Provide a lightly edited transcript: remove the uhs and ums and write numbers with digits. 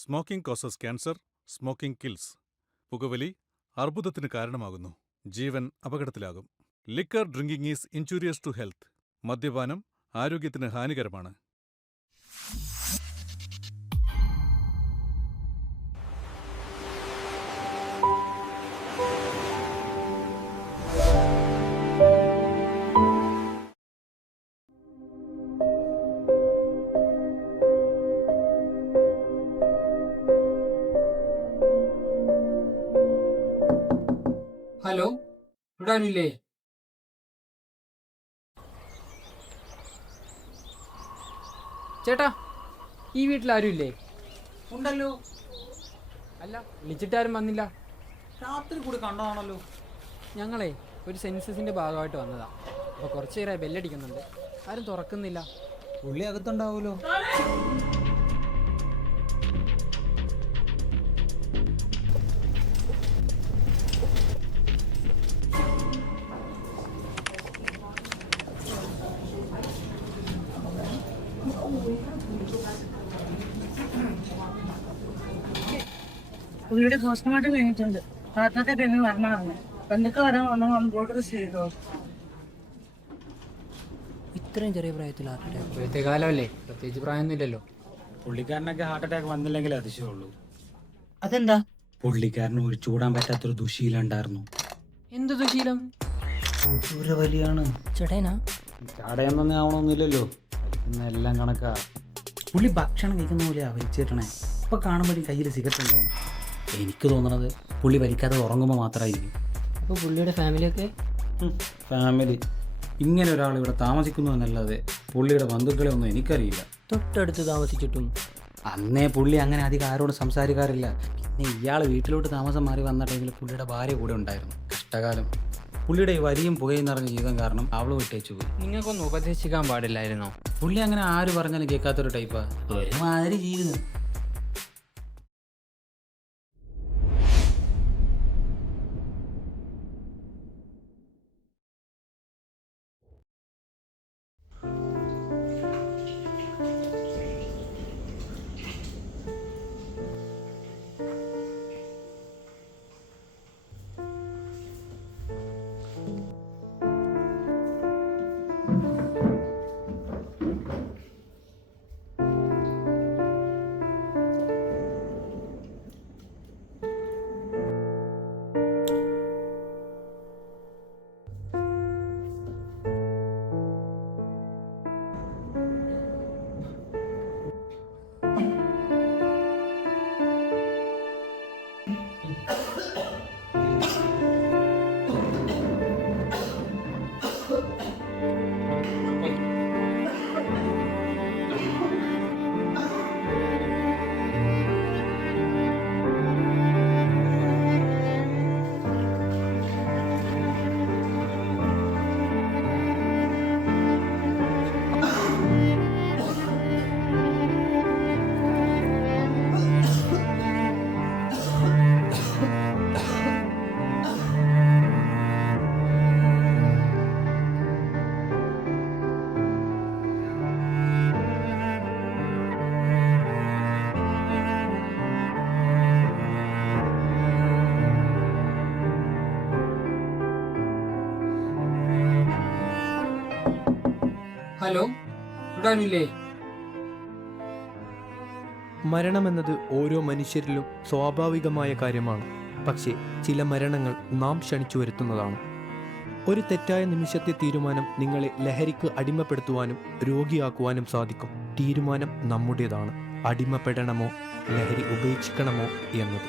Smoking causes cancer, smoking kills. പുകവലി അർബുദത്തിന് കാരണമാകുന്നു, ജീവൻ അപകടത്തിലാകും. Liquor drinking is injurious to health. മദ്യപാനം ആരോഗ്യത്തിന് ഹാനികരമാണ്. ഹലോ, ഇവിടെ ആരുമില്ലേ? ചേട്ടാ, ഈ വീട്ടിൽ ആരുമില്ലേ? ഉണ്ടല്ലോ. അല്ല, വിളിച്ചിട്ടാരും വന്നില്ല. രാത്രി കൂടി കണ്ടതാണല്ലോ. ഞങ്ങളെ ഒരു സെൻസസിന്റെ ഭാഗമായിട്ട് വന്നതാ. അപ്പോൾ കുറച്ച് നേരമായി ബെല്ലടിക്കുന്നുണ്ട്, ആരും തുറക്കുന്നില്ല. പുള്ളി അകത്തുണ്ടാവുമല്ലോ. പുള്ളിയുടെ പോസ്റ്റ്മോർട്ടം കഴിഞ്ഞിട്ടുണ്ട്. രാത്രി തന്നെ വരണമായിരുന്നു. ബന്ധുക്കൾ വരാൻ വന്ന ഓർഡർ ചെയ്തോ? ഇത്രയും ചെറിയ പ്രായത്തിൽ ഹാർട്ട് അറ്റാക്ക്? ഇപ്പോഴത്തെ കാലമല്ലേ, പ്രത്യേകിച്ച് പ്രായമൊന്നുമില്ലല്ലോ. പുള്ളിക്കാരനൊക്കെ ഹാർട്ട് അറ്റാക്ക് വന്നില്ലെങ്കിൽ അതിശയമുള്ളൂ. അതെന്താ? പുള്ളിക്കാരന് ഒരു ചൂടാൻ പറ്റാത്തൊരു ദുശീലം ഉണ്ടായിരുന്നു. എന്ത് ദുശീലം? വലിയാണ്. ചേട്ടനാ? ചാടയൊന്നും ആവണമെന്നില്ലല്ലോ, എല്ലാം കണക്കാ. പുള്ളി ഭക്ഷണം കഴിക്കുന്ന പോലെ വലിച്ചേട്ടണേ. ഇപ്പൊ കാണുമ്പോൾ കയ്യിൽ സിഗരറ്റ് ഉണ്ടാവും. എനിക്ക് തോന്നണത് പുള്ളി വലിക്കാതെ ഉറങ്ങുമ്പോൾ മാത്രമായിരിക്കും. അപ്പോൾ പുള്ളിയുടെ ഫാമിലിയൊക്കെ? ഫാമിലി ഇങ്ങനെ ഒരാൾ ഇവിടെ താമസിക്കുന്നു എന്നല്ലാതെ പുള്ളിയുടെ ബന്ധുക്കളെ ഒന്നും എനിക്കറിയില്ല. തൊട്ടടുത്ത് താമസിച്ചിട്ടും അന്നേ പുള്ളി അങ്ങനെ അധികം ആരോട് സംസാരിക്കാറില്ല. പിന്നെ ഇയാൾ വീട്ടിലോട്ട് താമസം മാറി വന്ന ടൈമിൽ പുള്ളിയുടെ ഭാര്യ കൂടെ ഉണ്ടായിരുന്നു. കഷ്ടകാലം. പുള്ളിയുടെ ഈ വരിയും പുകയും നിറഞ്ഞ ജീവിതം കാരണം അവള് വിട്ടേച്ചു പോയി. നിങ്ങൾക്കൊന്നും ഉപദേശിക്കാൻ പാടില്ലായിരുന്നോ? പുള്ളി അങ്ങനെ ആര് പറഞ്ഞാലും കേൾക്കാത്തൊരു ടൈപ്പാ. ഒരുമാതിരി ജീവിതം. ഹലോ, ഇവിടെ ആരുമില്ലേ? മരണമെന്നത് ഓരോ മനുഷ്യരിലും സ്വാഭാവികമായ കാര്യമാണ്. പക്ഷേ ചില മരണങ്ങൾ നാം ക്ഷണിച്ചു വരുത്തുന്നതാണ്. ഒരു തെറ്റായ നിമിഷത്തെ തീരുമാനം നിങ്ങളെ ലഹരിക്ക് അടിമപ്പെടുത്തുവാനും രോഗിയാക്കുവാനും സാധിക്കും. തീരുമാനം നമ്മുടേതാണ്. അടിമപ്പെടണമോ ലഹരി ഉപേക്ഷിക്കണമോ എന്നത്.